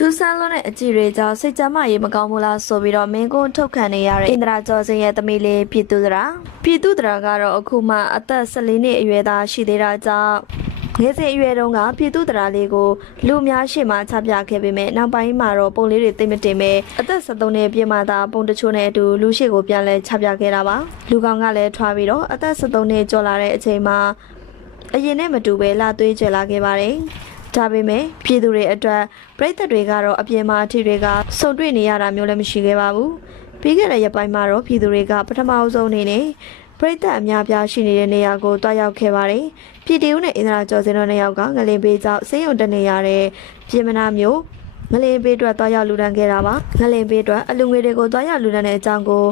ထူးဆန်းလွန်းတဲ့အကြည့်တွေကြောင့်စိတ်ကြမ်းမရေးမကောင်းဘူးလားဆိုပြီးတော့မင်းကုန်းထုတ်ခံနေရတဲ့အိန္ဒြာကျော်စင်ရဲ့သမီးလေးပြည်သူဒရာပြည်သူဒရာကတော့အခုမှအသက်14နှစ်အရွယ်သားရှိသေးတာကြောင့်ငယ်စဉ်အရွယ်တုန်းကပြည်သူဒရာလေးကိုလူအများရှေ့မှာချပြခဲ့ပေမဲ့နောက်ပိုင်းမှာတော့ပုံလေးတွေသိမတင်ပဲအသက်73နှစ်ပြည့်မှသာပုံတချို့နဲ့အတူလူရှိကိုပြန်လဲချပြခဲ့တာပါလူကောင်ကလည်းထွားပြီးတော့အသက်73နှစ်ကျော်လာတဲ့အချိန်မှာအရင်နဲ့မတူပဲလာသွေးကြလာခဲ့ပါတယ်။ ဒါပေမဲ့ပြည်သူတွေအတွက်ပြည်သက်တွေကတော့အပြင်မှာအထီတွေကစုံတွေ့နေရတာမျိုးလည်းမရှိခဲ့ပါဘူး။ပြီးခဲ့တဲ့ရက်ပိုင်းမှာတော့ပြည်သူတွေကပထမအဆုံးအနေနဲ့ပြည်သက်အများပြားရှိနေတဲ့နေရာကိုတွားရောက်ခဲ့ပါတယ်။ပြည်တီဦးနဲ့အင်ဒရာကျော်စင်တို့နှစ်ယောက်ကငလင်ပေးကြောင့်စိတ်ယုံတက်နေရတဲ့ပြည်မနာမျိုး ငလင်ပေးအတွက်တွားရောက်လူဒန်းခဲ့တာပါငလင်ပေးအတွက်အလူငွေတွေကိုတွားရောက်လူဒန်းတဲ့အကြောင်းကို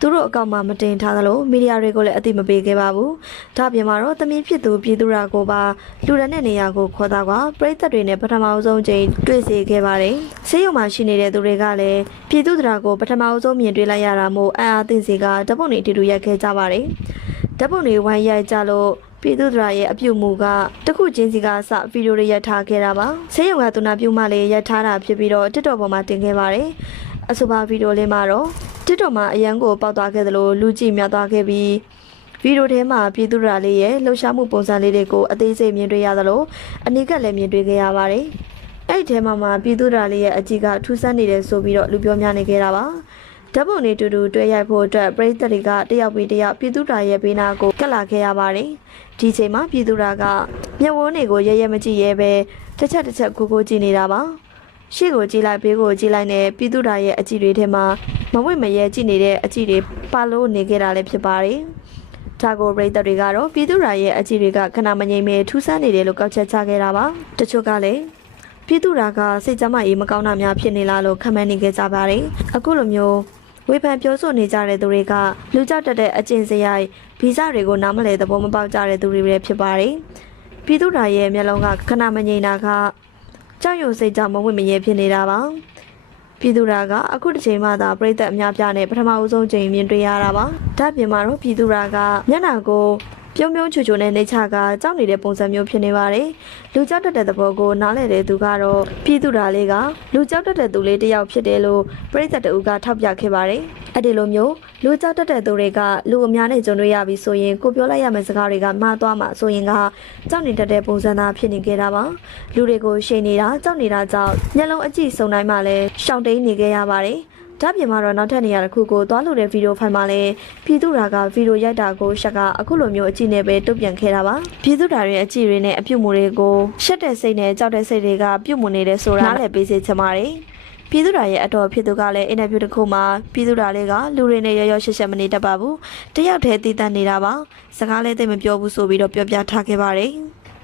သူတို့အကောင့်မှာမတင်ထားသလိုမီဒီယာတွေကိုလည်းအသိမပေးခဲ့ပါဘူးဒါပြင်မှာတော့တမီးဖြစ်သူပြည်သူရာကိုပါလူဒန်းတဲ့နေရာကိုခေါ်တာကပရိသတ်တွေနဲ့ပထမအဆုံးချိန်တွေ့စေခဲ့ပါတယ်ဆေးရုံမှာရှိနေတဲ့သူတွေကလည်းပြည်သူတရာကိုပထမအဆုံးမြင်တွေ့လိုက်ရတာမို့အံ့အားသင့်စေကဓာတ်ပုံတွေအတူတူရိုက်ခဲ့ကြပါတယ်ဓာတ်ပုံတွေဝိုင်းရိုက်ကြလို့ ပြည်သူ့ဒရာရဲ့အပြုတ်မှုကတခုချင်းစီကအစဗီဒီယိုတွေရိုက်ထားခဲ့တာပါဆေးရုံကသူနာပြုမှလည်းရိုက်ထားတာဖြစ်ပြီးတော့တစ်တော်ပေါ်မှာတင်ခဲ့ပါတယ်အဆိုပါဗီဒီယိုလေးမှာတော့တစ်တော်မှာအရန်ကိုပေါက်သွားခဲ့သလိုလူကြည့်များသွားခဲ့ပြီးဗီဒီယိုထဲမှာပြည်သူ့ဒရာလေးရဲ့လှုပ်ရှားမှုပုံစံလေးတွေကိုအသေးစိတ်မြင်တွေ့ရသလိုအနီးကပ်လည်းမြင်တွေ့ခဲ့ရပါတယ်အဲ့ဒီထဲမှာမှပြည်သူ့ဒရာလေးရဲ့အကြည့်ကထူးဆန်းနေတယ်ဆိုပြီးတော့လူပြောများနေခဲ့တာပါ ဓာတ်ပုံတွေတူတူတွေ့ရိုက်ဖို့အတွက်ပြည်သက်တွေကတယောက်ပြီးတယောက်ပြည်သူ့ဒရာရဲ့ဘေးနာကိုကက်လာခဲ့ရပါတယ်ဒီချိန်မှာပြည်သူ့ဒရာကမျက်ဝန်းတွေကိုရဲရဲမကြည့်ရဲပဲတစ်ချက်တစ်ချက်ကိုကိုကြည့်နေတာပါရှေ့ကိုကြည့်လိုက်ဘေးကိုကြည့်လိုက်နဲ့ပြည်သူ့ဒရာရဲ့အကြည့်တွေထဲမှာမဝိမရဲကြည့်နေတဲ့အကြည့်တွေပါလို့နေခဲ့တာလည်းဖြစ်ပါတယ်ဒါကိုပြည်သက်တွေကတော့ပြည်သူ့ရာရဲ့အကြည့်တွေကခဏမငြိမ်မဲထူးဆန်းနေတယ်လို့ကောက်ချက်ချခဲ့တာပါတချို့ကလည်းပြည်သူရာကစိတ်ကြမ်းမရေးမကောင်းတာများဖြစ်နေလားလို့ခန့်မှန်းနေကြကြပါတယ်။အခုလိုမျိုး ဝေဖန်ပြောဆိုနေကြတဲ့သူတွေကလူကြောက်တတ်တဲ့အကျင့်စရိုက်ဗီဇတွေကိုနားမလည်သဘောမပေါက်ကြတဲ့သူတွေပဲဖြစ်ပါတယ်။ပြည်သူရာရဲ့မျက်လုံးကခဏမငြိမ်တာကကြောက်ရွံ့စိတ်ကြောင့်မဝင့်မရဲဖြစ်နေတာပါ။ပြည်သူရာကအခုတစ်ချိန်မှသာပြိသက်အများပြားနဲ့ပထမဦးဆုံးချိန်မြင်တွေ့ရတာပါ။ဒါ့ပြင်မှာတော့ပြည်သူရာကမျက်နှာကို ပြုံးပြုံးချွချွနဲ့နေချကကြောက်နေတဲ့ပုံစံမျိုးဖြစ်နေပါတယ်။လူကြောက်တတ်တဲ့သဘောကိုနားလည်တဲ့သူကတော့ပြည်သူရာလေးကလူကြောက်တတ်တဲ့သူလေးတစ်ယောက်ဖြစ်တယ်လို့ပြည်သက်တူကထောက်ပြခဲ့ပါတယ်။အဲ့ဒီလိုမျိုးလူကြောက်တတ်တဲ့သူတွေကလူအများနဲ့ကြုံတွေ့ရပြီဆိုရင်ကိုပြောလိုက်ရမယ့်စကားတွေကမှားသွားမှာဆိုရင်ကကြောက်နေတတ်တဲ့ပုံစံသားဖြစ်နေကြတာပါ။လူတွေကိုရှိန်နေတာကြောက်နေတာကြောင့်မျက်လုံးအကြည့်စုံတိုင်းမှာလည်းရှောင်တိန်နေခဲ့ရပါတယ်။ ဒါပြင်မှာတော့နောက်ထပ်နေရာတစ်ခုကိုသွားလို့တဲ့ဗီဒီယိုဖိုင်မှာလည်းပြည်သူရာကဗီဒီယိုရိုက်တာကိုရှက်ကအခုလိုမျိုးအကြည့်နဲ့ပဲတုတ်ပြန်ခဲ့တာပါပြည်သူရာရဲ့အကြည့်တွေနဲ့အပြုတ်မှုတွေကိုရှက်တဲ့စိတ်နဲ့ကြောက်တဲ့စိတ်တွေကပြုတ်မှုနေတယ်ဆိုတာနားလည်ပေးစေချင်ပါတယ်ပြည်သူရာရဲ့အတော်ဖြစ်သူကလည်းအင်တာဗျူးတစ်ခုမှာပြည်သူရာလေးကလူတွေနဲ့ရောရောရှက်ရှက်မနေတတ်ပါဘူးတယောက်တည်းတည်တတ်နေတာပါစကားလည်းသိမပြောဘူးဆိုပြီးတော့ပြောပြထားခဲ့ပါတယ်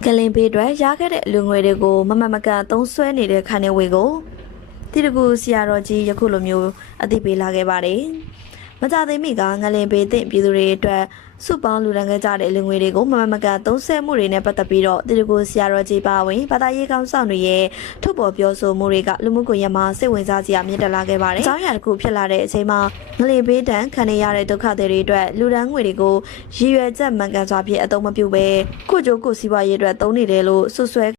ကလင်ပေးအတွက်ရခဲ့တဲ့အလူငွေတွေကိုမမမကန်သုံးဆွဲနေတဲ့ခန်းနေဝေကို တိတကူဆရာတော်ကြီးယခုလိုမျိုးအသိပေးလာခဲ့ပါတယ်။မကြသေးမီကငလင်ပေးတဲ့ပြည်သူတွေအတွက်စုပေါင်းလူရန်ခဲ့ကြတဲ့လူငွေတွေကိုမမမကန်သုံးဆဲမှုတွေနဲ့ပတ်သက်ပြီးတော့တိတကူဆရာတော်ကြီးပါဝင်ဘာသာရေးကောင်းဆောင်တွေရဲ့ထုတ်ပေါ်ပြောဆိုမှုတွေကလူမှုကွန်ရက်မှာစိတ်ဝင်စားစရာမြင့်တက်လာခဲ့ပါတယ်။အကြောင်းအရာတစ်ခုဖြစ်လာတဲ့အချိန်မှာငလင်ပေးတန်ခံနေရတဲ့ဒုက္ခတွေတွေအတွက်လူရန်ငွေတွေကိုရည်ရွယ်ချက်မှန်ကန်စွာဖြင့်အသုံးမပြုဘဲကိုကြိုးကိုစီးပွားရေးအတွက်သုံးနေတယ်လို့ဆွဆွဲ